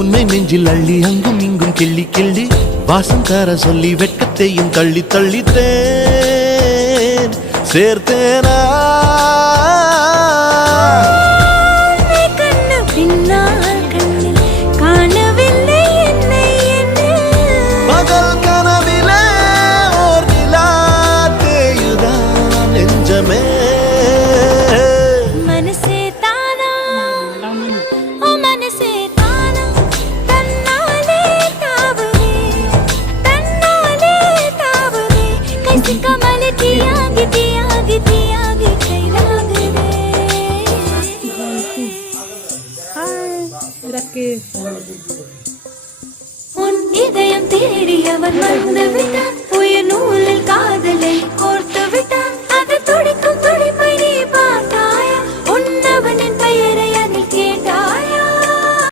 உன்னை நெஞ்சில் அள்ளி அங்கும் இங்கும் கிள்ளி கிள்ளி வாசம் தர சொல்லி வெட்கத்தையும் தள்ளி தள்ளித்தேன் சேர்த்தேனா பகல் கனவிலே ஓர் நிலா தேயுதான் நெஞ்சமே உன் இதயம் தேடியவன் வந்து விட்டான் உயிர் நூலில் காதலை கோர்த்து விட்டான்